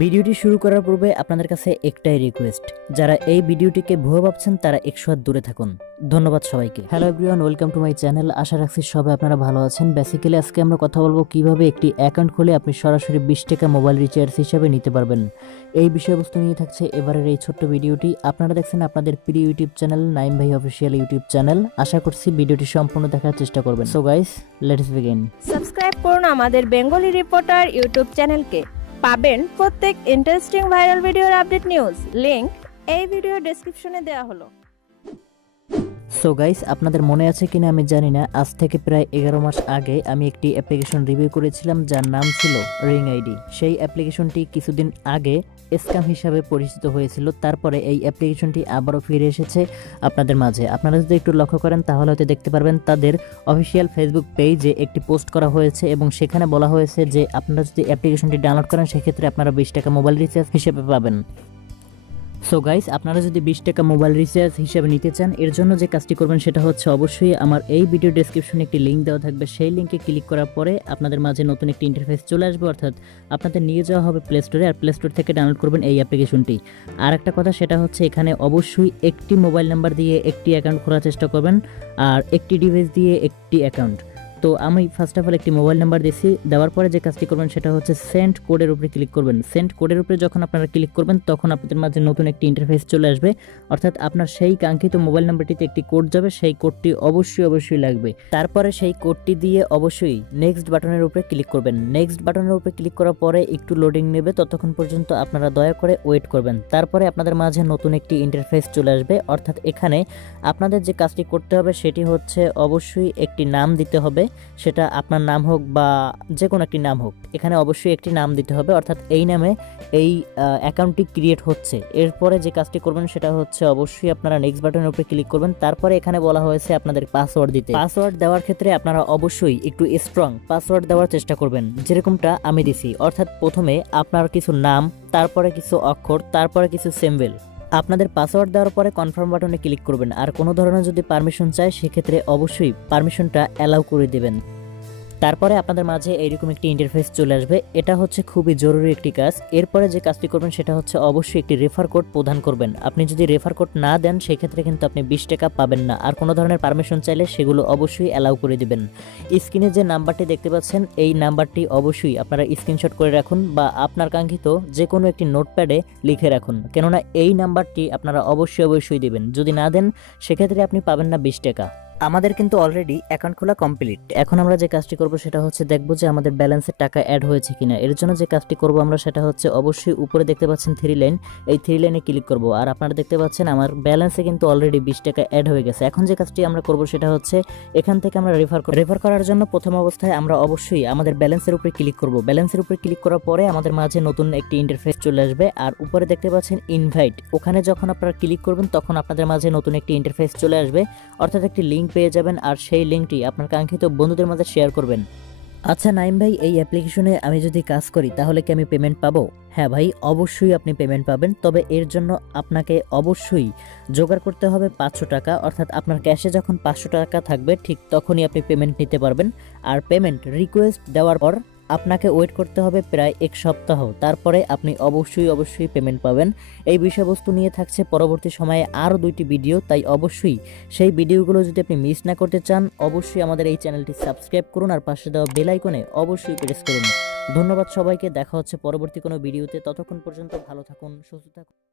ভিডিওটি শুরু করার পূর্বে আপনাদের কাছে একটাই রিকোয়েস্ট যারা এই ভিডিওটিকে ভুয়ো ভাবছেন তারা একশো হাত দূরে থাকুন। ধন্যবাদ সবাইকে। Hello everyone welcome to my channel আশা রাখছি সবাই আপনারা ভালো আছেন। বেসিক্যালি আজকে আমরা কথা বলব কীভাবে একটি অ্যাকাউন্ট খুলে আপনি সরাসরি বিশ টাকা মোবাইল রিচার্জ হিসাবে নিতে পারবেন। এই বিষয়বস্তু নিয়ে থাকছে এবারের এই ছোট্ট ভিডিওটি। আপনারা দেখছেন আপনাদের প্রিয় ইউটিউব চ্যানেল নাইম ভাই অফিসিয়াল ইউটিউব চ্যানেল আশা করছি ভিডিওটি সম্পূর্ণ দেখার চেষ্টা করবেন। So guys let's begin subscribe করুন আমাদের বেঙ্গলি রিপোর্টার ইউটিউব চ্যানেলকে পাবেন প্রত্যেক ইন্টারেস্টিং ভাইরাল ভিডিওর আপডেট নিউজ লিঙ্ক এই ভিডিও ডেসক্রিপশনে দেওয়া হলো। সো গাইস আপনাদের মনে আছে কিনা আমি জানি না। আজ থেকে প্রায় এগারো মাস আগে আমি একটি অ্যাপ্লিকেশন রিভিউ করেছিলাম যার নাম ছিল রিং আইডি সেই অ্যাপ্লিকেশনটি কিছুদিন আগে স্ক্যাম হিসাবে পরিচিত হয়েছিল। তারপরে এই অ্যাপ্লিকেশনটি আবারও ফিরে এসেছে আপনাদের মাঝে। আপনারা যদি একটু লক্ষ্য করেন, তাহলে হয়তো দেখতে পারবেন তাদের অফিসিয়াল ফেসবুক পেজে একটি পোস্ট করা হয়েছে এবং সেখানে বলা হয়েছে যে আপনারা যদি অ্যাপ্লিকেশনটি ডাউনলোড করেন, সেক্ষেত্রে আপনারা বিশ টাকা মোবাইল রিচার্জ হিসেবে পাবেন। সো গাইস আপনারা যদি বিশ টাকা মোবাইল রিচার্জ হিসেবে নিতে চান, এর জন্য যে কাজটি করবেন সেটা হচ্ছে অবশ্যই আমার এই ভিডিও ডেসক্রিপশনে একটি লিঙ্ক দেওয়া থাকবে। সেই লিঙ্কে ক্লিক করার পরে আপনাদের মাঝে নতুন একটি ইন্টারফেস চলে আসবে, অর্থাৎ আপনাদের নিয়ে যাওয়া হবে প্লে স্টোরে আর প্লে স্টোর থেকে ডাউনলোড করবেন এই অ্যাপ্লিকেশনটি আর একটা কথা, সেটা হচ্ছে এখানে অবশ্যই একটি মোবাইল নাম্বার দিয়ে একটি অ্যাকাউন্ট খোলার চেষ্টা করবেন, আর একটি ডিভাইস দিয়ে একটি অ্যাকাউন্ট তো আমি ফার্স্ট অফ অল একটি মোবাইল নাম্বার দিয়েছি দেওয়ার পরে যে কাজটি করবেন সেটা হচ্ছে সেন্ট কোডের উপরে ক্লিক করবেন। সেন্ট কোডের উপরে যখন আপনারা ক্লিক করবেন, তখন আপনাদের মাঝে নতুন একটি ইন্টারফেস চলে আসবে। অর্থাৎ আপনার সেই কাঙ্ক্ষিত মোবাইল নাম্বারটিতে একটি কোড যাবে, সেই কোডটি অবশ্যই অবশ্যই লাগবে। তারপরে সেই কোডটি দিয়ে অবশ্যই নেক্সট বাটনের উপরে ক্লিক করবেন। নেক্সট বাটনের উপরে ক্লিক করার পরে একটু লোডিং নেবে, ততক্ষণ পর্যন্ত আপনারা দয়া করে ওয়েট করবেন। তারপরে আপনাদের মাঝে নতুন একটি ইন্টারফেস চলে আসবে। অর্থাৎ এখানে আপনাদের যে কাজটি করতে হবে, সেটি হচ্ছে অবশ্যই একটি নাম দিতে হবে। সেটা আপনার নাম হোক বা যে কোনো একটি নাম হোক, এখানে অবশ্যই একটি নাম দিতে হবে। অর্থাৎ এই নামে এই অ্যাকাউন্টটি ক্রিয়েট হচ্ছে। এরপরে যে কাজটি করবেন সেটা হচ্ছে অবশ্যই আপনারা নেক্সট বাটনের উপরে ক্লিক করবেন। তারপরে এখানে বলা হয়েছে আপনাদের পাসওয়ার্ড দিতে। পাসওয়ার্ড দেওয়ার ক্ষেত্রে আপনারা অবশ্যই একটু স্ট্রং পাসওয়ার্ড দেওয়ার চেষ্টা করবেন। যেরকমটা আমি দিছি। অর্থাৎ প্রথমে আপনার কিছু নাম, তারপরে কিছু অক্ষর, তারপরে কিছু সেম্বেল আপনাদের পাসওয়ার্ড দেওয়ার পরে কনফার্ম বাটনে ক্লিক করবেন। আর কোনো ধরনের যদি পারমিশন চায়, সেক্ষেত্রে অবশ্যই পারমিশনটা অ্যালাউ করে দেবেন। তারপরে আপনাদের মাঝে এইরকম একটি ইন্টারফেস চলে আসবে। এটা হচ্ছে খুবই জরুরি একটি কাজ। এরপরে যে কাজটি করবেন সেটা হচ্ছে অবশ্যই একটি রেফার কোড প্রদান করবেন। আপনি যদি রেফার কোড না দেন, সেক্ষেত্রে কিন্তু আপনি বিশ টাকা পাবেন না। আর কোনো ধরনের পারমিশন চাইলে সেগুলো অবশ্যই অ্যালাউ করে দিবেন। স্ক্রিনে যে নাম্বারটি দেখতে পাচ্ছেন, এই নাম্বারটি অবশ্যই আপনারা স্ক্রিনশট করে রাখুন বা আপনার কাঙ্ক্ষিত যে কোনো একটি নোটপ্যাডে লিখে রাখুন। কেননা এই নাম্বারটি আপনারা অবশ্যই অবশ্যই দেবেন। যদি না দেন, সেক্ষেত্রে আপনি পাবেন না বিশ টাকা। আমাদের কিন্তু অলরেডি অ্যাকাউন্ট খোলা কমপ্লিট এখন আমরা যে কাজটি করব সেটা হচ্ছে দেখব যে আমাদের ব্যালেন্সের টাকা অ্যাড হয়েছে কিনা। এর জন্য যে কাজটি করব আমরা সেটা হচ্ছে অবশ্যই উপরে দেখতে পাচ্ছেন থ্রি লাইন এই থ্রি লাইনে ক্লিক করব। আর আপনারা দেখতে পাচ্ছেন আমার ব্যালেন্সে কিন্তু অলরেডি বিশ টাকা অ্যাড হয়ে গেছে। এখন যে কাজটি আমরা করব সেটা হচ্ছে এখান থেকে আমরা রেফার রেফার করার জন্য প্রথম অবস্থায় আমরা অবশ্যই আমাদের ব্যালেন্সের উপরে ক্লিক করব। ব্যালেন্সের উপরে ক্লিক করার পরে আমাদের মাঝে নতুন একটি ইন্টারফেস চলে আসবে। আর উপরে দেখতে পাচ্ছেন ইনভাইট ওখানে যখন আপনারা ক্লিক করবেন, তখন আপনাদের মাঝে নতুন একটি ইন্টারফেস চলে আসবে। অর্থাৎ একটি লিঙ্ক পেয়ে যাবেন আর সেই লিঙ্কটি আপনার কাঙ্ক্ষিত বন্ধুদের মাঝে শেয়ার করবেন। আচ্ছা নাইম ভাই, এই অ্যাপ্লিকেশনে আমি যদি কাজ করি, তাহলে কি আমি পেমেন্ট পাবো? হ্যাঁ ভাই, অবশ্যই আপনি পেমেন্ট পাবেন, তবে এর জন্য আপনাকে অবশ্যই জোগাড় করতে হবে পাঁচশো টাকা, অর্থাৎ আপনার ক্যাশে যখন পাঁচশো টাকা থাকবে, ঠিক তখনই আপনি পেমেন্ট নিতে পারবেন। আর পেমেন্ট রিকোয়েস্ট দেওয়ার পর আপনাকে ওয়েট করতে হবে প্রায় এক সপ্তাহ। তারপরে আপনি অবশ্যই অবশ্যই পেমেন্ট পাবেন। এই বিষয়বস্তু নিয়ে থাকছে পরবর্তী সময়ে আরও দুইটি ভিডিও তাই অবশ্যই সেই ভিডিওগুলো যদি আপনি মিস না করতে চান, অবশ্যই আমাদের এই চ্যানেলটি সাবস্ক্রাইব করুন আর পাশে দেওয়া বেল আইকনে অবশ্যই প্রেস করুন। ধন্যবাদ সবাইকে, দেখা হচ্ছে পরবর্তী কোনো ভিডিওতে ততক্ষণ পর্যন্ত ভালো থাকুন, সুস্থ থাকুন।